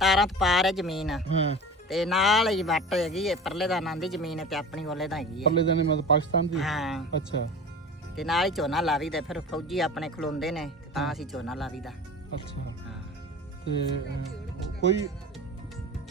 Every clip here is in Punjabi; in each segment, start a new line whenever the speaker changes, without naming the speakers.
ਤਾਰਾਂ ਤੋਂ ਪਾਰ ਹੈ ਜ਼ਮੀਨ।
ਹਾਂ।
ਤੇ ਨਾਲ ਹੀ ਵੱਟ ਹੈਗੀ ਹੈ ਪਰਲੇ ਦਾ ਨਾਂ ਦੀ ਜ਼ਮੀਨ ਹੈ ਤੇ ਆਪਣੀ ਉਹਲੇ ਦਾ ਹੈਗੀ ਹੈ।
ਪਰਲੇ ਦਾਨੇ ਮਤਲਬ ਪਾਕਿਸਤਾਨ ਦੀ?
ਹਾਂ।
ਅੱਛਾ।
ਤੇ ਨਾਲ ਹੀ ਝੋਨਾ ਲਾਵੀਦਾ ਫਿਰ ਫੌਜੀ ਆਪਣੇ ਖਲੋਂਦੇ ਨੇ ਤੇ ਤਾਂ ਅਸੀਂ ਝੋਨਾ ਲਾਵੀਦਾ
ਅੱਛਾ।
ਹਾਂ।
ਤੇ ਅਹ, ਕੋਈ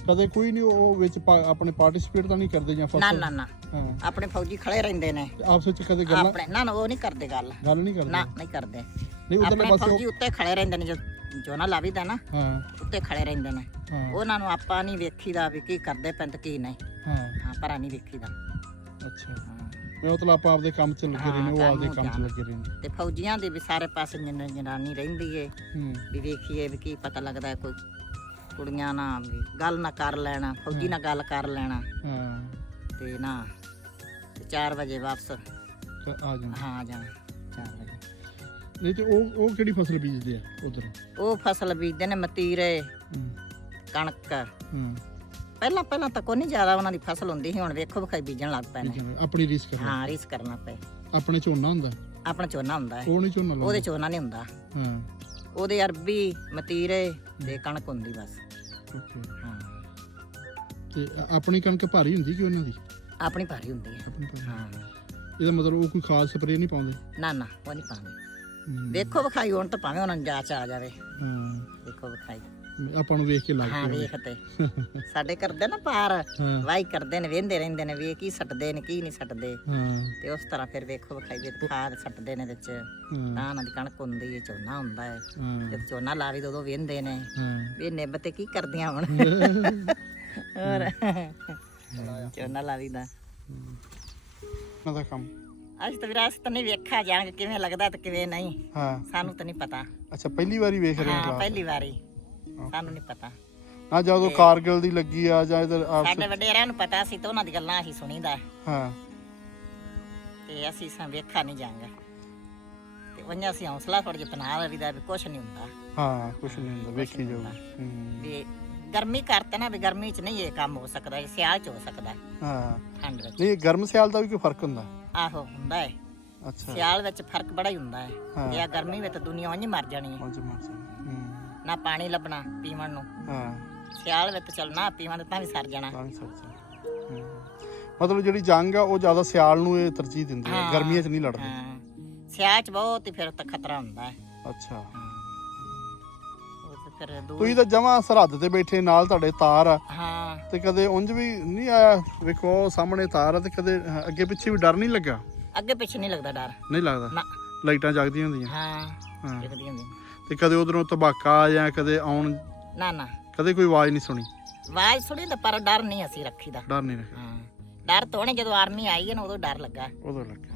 ਕਦੇ ਕੋਈ ਨਹੀਂ ਉਹ ਵਿੱਚ ਪਾ- ਆਪਣੇ ਪਾਰਟਿਸਿਪੇਟ ਤਾਂ ਨਹੀਂ ਕਰਦੇ ਜਾਂ
ਨਾ
ਫਸਲ?
ਨਾ ਨਾ
ਹਾਂ।
ਆਪਣੇ ਫੌਜੀ ਖੜੇ ਰਹਿੰਦੇ ਨੇ।
ਆਪਸ ਵਿੱਚ ਕਦੇ ਗੱਲਾਂ
ਆਪਣੇ ਨਾ ਨਾ ਉਹ ਨਹੀਂ ਕਰਦੇ ਗੱਲ।
ਗੱਲ ਨਹੀਂ ਕਰਦੇ?
ਨਾ ਨਹੀਂ ਕਰਦੇ।
ਨਹੀਂ ਉਧਰਲੇ
ਆਪਣੇ
ਪਾਸੇ
ਫੌਜੀ ਉੱਤੇ ਖੜੇ ਰਹਿੰਦੇ ਨੇ ਜੋ ਝੋਨਾ ਲਾਵੀਦਾ ਨਾ
ਹਾਂ
ਉੱਤੇ ਖੜੇ ਰਹਿੰਦੇ ਨੇ
ਹਾਂ
ਉਹਨਾਂ ਨੂੰ ਆਪਾਂ ਨਹੀਂ ਵੇਖੀਦਾ ਵੀ ਕੀ ਕਰਦੇ ਪੈਣ ਤੇ ਕੀ ਨਹੀਂ
ਹਾਂ
ਹਾਂ ਪਰਾਂ ਨਹੀਂ ਵੇਖੀਦਾ
ਅੱਛਾ
ਹਾਂ।
ਇਹ ਮਤਲਬ ਆਪਾਂ ਆਪਦੇ ਕੰਮ 'ਚ ਲੱਗੇ ਰਹੇ ਨੇ ਉਹ
ਹਾਂ,
ਆਪਦੇ
ਕੰਮ
'ਚ। ਲੱਗੇ ਰਹੇ ਨੇ
ਤੇ ਫੌਜੀਆਂ ਦੇ ਵੀ ਸਾਰੇ ਪਾਸੇ ਜਨ- ਜਨਾਨੀ ਰਹਿੰਦੀ ਏ
ਹੂੰ
ਵੀ ਵੇਖੀਏ ਵੀ ਕੀ ਪਤਾ ਲੱਗਦਾ ਹੈ ਕੋਈ ਕੁੜੀਆਂ ਨਾਲ ਵੀ ਗੱਲ ਨਾ ਕਰ ਲੈਣਾ ਫੌਜੀ ਨਾਲ ਗੱਲ ਕਰ ਲੈਣਾ
ਹਾਂ
ਤੇ ਨਾ ਤੇ 4 ਵਜੇ ਵਾਪਸ
ਤੇ ਆ ਜਾਂਦੇ
ਹਾਂ ਆ ਜਾਣਾ 4 ਵਜੇ
ਨਹੀਂ ਤੇ ਉਹ ਉਹ ਕਿਹੜੀ ਫਸਲ ਬੀਜਦੇ ਆ ਉਧਰ?
ਉਹ ਫਸਲ ਬੀਜਦੇ ਨੇ ਮਤੀਰੇ ਕਣਕ।
ਹੂੰ।
ਪਹਿਲਾਂ ਪਹਿਲਾਂ ਤਾਂ ਕੋਈ ਨਹੀਂ ਜ਼ਿਆਦਾ ਉਹਨਾਂ ਦੀ ਫਸਲ ਹੁੰਦੀ ਸੀ ਹੁਣ ਵੇਖੋ ਵਿਖਾਈ ਬੀਜਣ ਲੱਗ ਪਏ ਨੇ।
ਆਪਣੀ ਰੀਸ ਕਰਨਾ।
ਹਾਂ ਰੀਸ ਕਰਨਾ ਪਏ।
ਆਪਣੇ ਝੋਨਾ ਹੁੰਦਾ?
ਆਪਣਾ ਝੋਨਾ ਹੁੰਦਾ ਹੈ।
ਉਹ ਨਹੀਂ ਝੋਨਾ
ਉਹਦੇ ਝੋਨਾ ਨਹੀਂ ਹੁੰਦਾ।
ਹਾਂ।
ਉਹਦੇ ਅਰਬੀ ਮਤੀਰੇ ਤੇ ਕਣਕ ਹੁੰਦੀ ਬਸ। ਹਾਂ।
ਤੇ ਆਪਣੀ ਕਣਕ ਭਾਰੀ ਹੁੰਦੀ ਕਿ ਉਹਨਾਂ ਦੀ?
ਆਪਣੀ ਭਾਰੀ ਹੁੰਦੀ ਹੈ। ਹਾਂ।
ਇਹਦਾ ਮਤਲਬ ਉਹ ਕੋਈ ਖਾਸ ਸਪਰੇਅ ਨਹੀਂ ਪਾਉਂਦੇ?
ਨਾ ਨਾ ਉਹ ਨਹੀਂ ਪਾਉਂਦੇ। ਵੇਖੋ ਵਿਖਾਈ ਹੁਣ ਤਾਂ ਭਾਵੇਂ ਉਹਨਾਂ ਜਾਚ ਆ ਜਾਵੇ।
ਹਾਂ।
ਵੇਖੋ ਵਿਖਾਈ।
ਆਪਾਂ ਨੂੰ ਵੇਖ ਕੇ ਲੱਗ
ਹਾਂ
ਪਿਆ
ਵੇਖਤੇ ਸਾਡੇ ਕਰਦੇ ਨਾ ਪਾਰ
ਹਾਂ।
ਵਾਈ ਕਰਦੇ ਨੇ ਵੇਂਦੇ ਰਹਿੰਦੇ ਨੇ ਵੀ ਇਹ ਕੀ ਸੱਟਦੇ ਨੇ ਕੀ ਨਹੀਂ ਸੱਟਦੇ।
ਹਾਂ।
ਤੇ ਉਸ ਤਰ੍ਹਾਂ ਫਿਰ ਵੇਖੋ ਵਿਖਾਈ ਵੀ ਖਾਦ ਸੱਟਦੇ ਨੇ ਵਿੱਚ।
ਹਾਂ,
ਤਾਂ ਉਹਨਾਂ ਦੀ ਕਣਕ ਹੁੰਦੀ ਹੈ ਝੋਨਾ ਹੁੰਦਾ ਹੈ।
ਹਾਂ।
ਜਦ ਝੋਨਾ ਲਾਵੀ ਤਾਂ ਉਦੋਂ ਵੇਂਦੇ ਨੇ।
ਹਾਂ।
ਵੀ ਨਿੱਬ ਤੇ ਕੀ ਕਰਦੀਆਂ ਹੁਣ? ਹੋਰ। ਝੋਨਾ ਲਾਵੀ ਦਾ
ਉਹਨਾਂ ਦਾ ਕੰਮ।
ਅੱਜ ਤਾਂ ਵਿਰਾਸਤ ਨਹੀਂ ਵੇਖਿਆ ਜਾਂਗ ਕਿਵੇਂ ਲੱਗਦਾ ਤੇ ਕਿਵੇਂ ਨਹੀਂ।
ਹਾਂ।
ਸਾਨੂੰ ਤਾਂ ਨਹੀਂ ਪਤਾ।
ਅੱਛਾ ਪਹਿਲੀ ਵਾਰੀ ਵੇਖ ਰਹੇ
ਹਾਂ
ਹਾਂ
ਪਹਿਲੀ ਵਾਰੀ। ਸਾਨੂੰ ਨਹੀਂ ਪਤਾ।
ਨਾ ਜਦੋਂ ਕਾਰਗਿਲ ਦੀ ਲੱਗੀ ਆ ਜਾਂ ਇਧਰ
ਸਾਡੇ ਵਡੇਰਿਆਂ ਨੂੰ ਪਤਾ ਸੀ ਤੇ ਉਹਨਾਂ ਦੀ ਗੱਲਾਂ ਅਸੀਂ ਸੁਣੀਦਾ।
ਹਾਂ।
ਤੇ ਅਸੀਂ ਸਾਂ ਵੇਖਾ ਨਹੀਂ ਜਾਂਗਾ ਤੇ ਉਹਨਾਂ ਅਸੀਂ ਹੌਸਲਾ ਥੋੜਾ ਜਿਹਾ ਬਣਾ ਲਈਦਾ ਵੀ ਕੁਛ ਨਹੀਂ ਹੁੰਦਾ।
ਹਾਂ ਕੁਛ ਨਹੀਂ ਹੁੰਦਾ ਵੇਖੀ ਜਾਊ
ਵੀ ਗਰਮੀ ਕਰਤੇ ਨਾ ਵੀ ਗਰਮੀ 'ਚ ਨਹੀਂ ਇਹ ਕੰਮ ਹੋ ਸਕਦਾ ਸਿਆਲ 'ਚ ਹੋ ਸਕਦਾ। ਹਾਂ। ਠੰਡ ਵਿੱਚ।
ਨਹੀਂ ਗਰਮ ਸਿਆਲ ਦਾ ਵੀ ਕੋਈ ਫ਼ਰਕ ਹੁੰਦਾ।
ਆਹੋ ਹੁੰਦਾ ਹੈ
ਅੱਛਾ।
ਸਿਆਲ ਵਿੱਚ ਫ਼ਰਕ ਬੜਾ ਹੀ ਹੁੰਦਾ
ਹਾਂ।
ਹੈ। ਤੇ ਆ ਗਰਮੀ ਵਿੱਚ ਦੁਨੀਆ ਉਂਝ ਮਰ ਜਾਣੀ ਹੈ
ਹਾਂਜੀ ਮਾਰ ਹੂੰ।
ਨਾ ਪਾਣੀ ਲੱਭਣਾ ਪੀਵਣ ਨੂੰ।
ਹਾਂ।
ਸਿਆਲ ਵਿੱਚ ਚੱਲਣਾ ਪੀਵਣ ਤਾਂ ਵੀ ਸਰ ਜਾਣਾ।
ਤਾਂ ਵੀ ਸੱਚ ਹੈ। ਹੂੰ। ਮਤਲਬ ਜਿਹੜੀ ਜੰਗ ਆ ਉਹ ਜ਼ਿਆਦਾ ਸਿਆਲ ਨੂੰ ਇਹ ਤਰਜੀਹ ਦਿੰਦੇ ਆ
ਹਾਂ।
ਗਰਮੀਆਂ 'ਚ ਨਹੀਂ ਲੜਦੇ।
ਹਾਂ। ਸਿਆਲ 'ਚ ਬਹੁਤ ਹੀ ਫਿਰ ਤਾਂ ਖਤਰਾ ਹੁੰਦਾ ਹੈ
ਅੱਛਾ।
ਦੂਰ।
ਤੁਸੀਂ ਤਾਂ ਜਮਾ ਸਰਹੱਦ ਤੇ ਬੈਠੇ ਨਾਲ ਤੁਹਾਡੇ ਤਾਰ ਆ।
ਹਾਂ।
ਤੇ ਕਦੇ ਉਂਝ ਵੀ ਨਹੀਂ ਆਇਆ? ਵੇਖੋ ਉਹ ਸਾਹਮਣੇ ਤਾਰ ਆ ਤੇ ਕਦੇ ਅਹ, ਅੱਗੇ ਪਿੱਛੇ ਵੀ ਡਰ ਨਹੀਂ ਲੱਗਾ?
ਅੱਗੇ ਪਿੱਛੇ ਨਹੀਂ ਲੱਗਦਾ ਡਰ।
ਨਹੀਂ ਲੱਗਦਾ?
ਨਾ।
ਲਾਈਟਾਂ ਜਗਦੀਆਂ ਹੁੰਦੀਆਂ?
ਹਾਂ।
ਹਾਂ।
ਦਿਖਦੀ ਹੁੰਦੀ
ਤੇ ਕਦੇ ਉਧਰੋਂ ਤਬਾਕਾ ਜਾਂ ਕਦੇ ਆਉਣ?
ਨਾ ਨਾ।
ਕਦੇ ਕੋਈ ਆਵਾਜ਼ ਨਹੀਂ ਸੁਣੀ?
ਆਵਾਜ਼ ਸੁਣੀ ਤਾਂ ਪਰ ਡਰ ਨਹੀਂ ਅਸੀਂ ਰੱਖੀਦਾ
ਡਰ ਨਹੀਂ ਲੱਗਾ
ਹਾਂ। ਡਰ ਤੋਂ ਉਹਨੇ ਜਦੋਂ ਆਰਮੀ ਆਈ ਹੈ ਨਾ ਉਦੋਂ ਡਰ ਲੱਗਾ।
ਉਦੋਂ ਲੱਗਾ।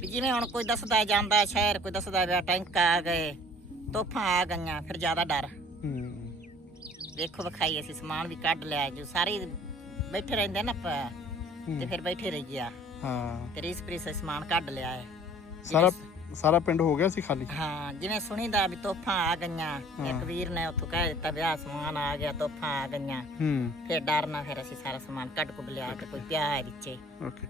ਵੀ ਜਿਵੇਂ ਹੁਣ ਕੋਈ ਦੱਸਦਾ ਜਾਂਦਾ ਹੈ ਸ਼ਹਿਰ ਕੋਈ ਦੱਸਦਾ ਵੀ ਟੈਂਕ ਆ ਗਏ। ਤੋਫਾਂ ਆ ਗਈਆਂ ਫਿਰ ਜ਼ਿਆਦਾ ਡਰ।
ਹੂੰ।
ਵੇਖੋ ਵਿਖਾਈ ਅਸੀਂ ਸਮਾਨ ਵੀ ਕੱਢ ਲਿਆ ਜੋ ਸਾਰੇ ਬੈਠੇ ਰਹਿੰਦੇ ਨਾ ਆਪਾਂ ਤੇ ਫਿਰ ਬੈਠੇ ਰਹੀ ਗਿਆ
ਹਾਂ।
ਤੇ ਰੀਸ ਪ੍ਰੀਸ ਸਮਾਨ ਕੱਢ ਲਿਆ ਹੈ।
ਸਾਰਾ ਸਾਰਾ ਪਿੰਡ ਹੋ ਗਿਆ ਸੀ ਖਾਲੀ?
ਹਾਂ ਜਿਵੇਂ ਸੁਣੀਦਾ ਵੀ ਤੋਫਾਂ ਆ ਗਈਆਂ ਇੱਕ ਵੀਰ ਨੇ ਉੱਥੋਂ ਕਹਿ ਦਿੱਤਾ ਵੀ ਆਹ ਸਮਾਨ ਆ ਗਿਆ ਤੋਫਾਂ ਆ ਗਈਆਂ।
ਹੂੰ।
ਫਿਰ ਡਰ ਨਾ ਫਿਰ ਅਸੀਂ ਸਾਰਾ ਸਮਾਨ ਕੱਢ ਕੁੱਢ ਲਿਆ ਤੇ ਕੋਈ ਪਿਆ ਹੈ ਵਿੱਚੇ।
ਓਕੇ।